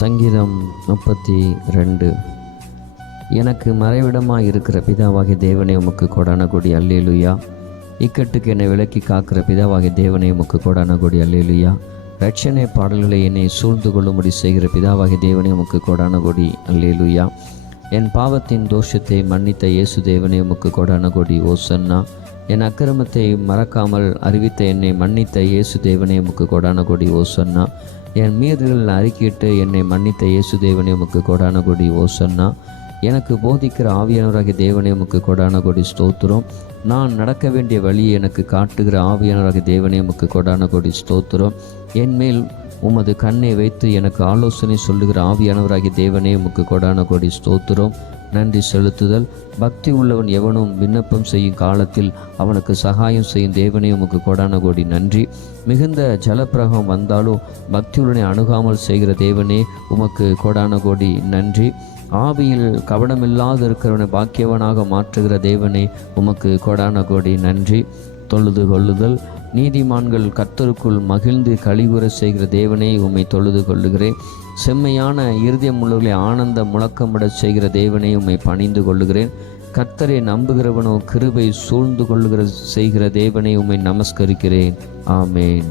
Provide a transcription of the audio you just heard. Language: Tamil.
சங்கீதம் முப்பத்தி ரெண்டு. எனக்கு மறைவிடமாக இருக்கிற பிதாவாகிய தேவனே உமக்கு கொடான கொடி அல்லேலுயா. இக்கட்டுக்கு என்னை விலக்கி காக்கிற பிதாவாகிய தேவனே உமக்கு கொடான கொடி அல்லேலுயா. ரட்சணை பாடல்களை என்னை சூழ்ந்து கொள்ளும்படி செய்கிற பிதாவாகிய தேவனே உமக்கு கொடான கொடி அல்லேலுயா. என் பாவத்தின் தோஷத்தை மன்னித்த இயேசு தேவனே உமக்கு கொடான கொடி ஓசன்னா. என் அக்கிரமத்தை மறக்காமல் அறிவித்த என்னை மன்னித்த இயேசு தேவனே உமக்கு கொடான கொடி ஓசன்னா. என் மீறுதல் அறிக்கையிட்டு என்னை மன்னித்த இயேசு தேவனே உமக்கு கொடான கொடி. ஓசன்னா எனக்கு போதிக்கிற ஆவியானவராகிய தேவனே உமக்கு கொடான கொடி. ஸ்தோத்திரம். நான் நடக்க வேண்டிய வழியை எனக்கு காட்டுகிற ஆவியானவராகிய தேவனே உமக்கு கொடான கொடி. ஸ்தோத்திரம். என் மேல் உமது கண்ணை வைத்து எனக்கு ஆலோசனை சொல்லுகிற ஆவியானவராகிய தேவனே உமக்கு கொடான கொடி ஸ்தோத்திரம் நன்றி செலுத்துதல். பக்தி உள்ளவன் எவனும் விண்ணப்பம் செய்யும் காலத்தில் அவனுக்கு சகாயம் செய்யும் தேவனே உமக்கு கொடான கோடி நன்றி. மிகுந்த ஜலப்பிரகம் வந்தாலும் பக்தியுடனே அணுகாமல் செய்கிற தேவனே உமக்கு கொடான கோடி நன்றி. ஆவியில் கவனமில்லாது இருக்கிறவனை பாக்கியவனாக மாற்றுகிற தேவனே உமக்கு கொடான கோடி நன்றி. தொழுது கொள்ளுதல். நீதிமான்கள் கர்த்தருக்குள் மகிழ்ந்து கழிவுற செய்கிற தேவனே உம்மை தொழுது கொள்ளுகிறேன். செம்மையான இருதயம் உள்ளவர்களை ஆனந்த முழக்கமிடச் செய்கிற தேவனே உம்மை பணிந்து கொள்ளுகிறேன். கர்த்தரை நம்புகிறவனோ கிருபை சூழ்ந்து கொள்ளுகிற செய்கிற தேவனை உம்மை நமஸ்கரிக்கிறேன். ஆமேன்.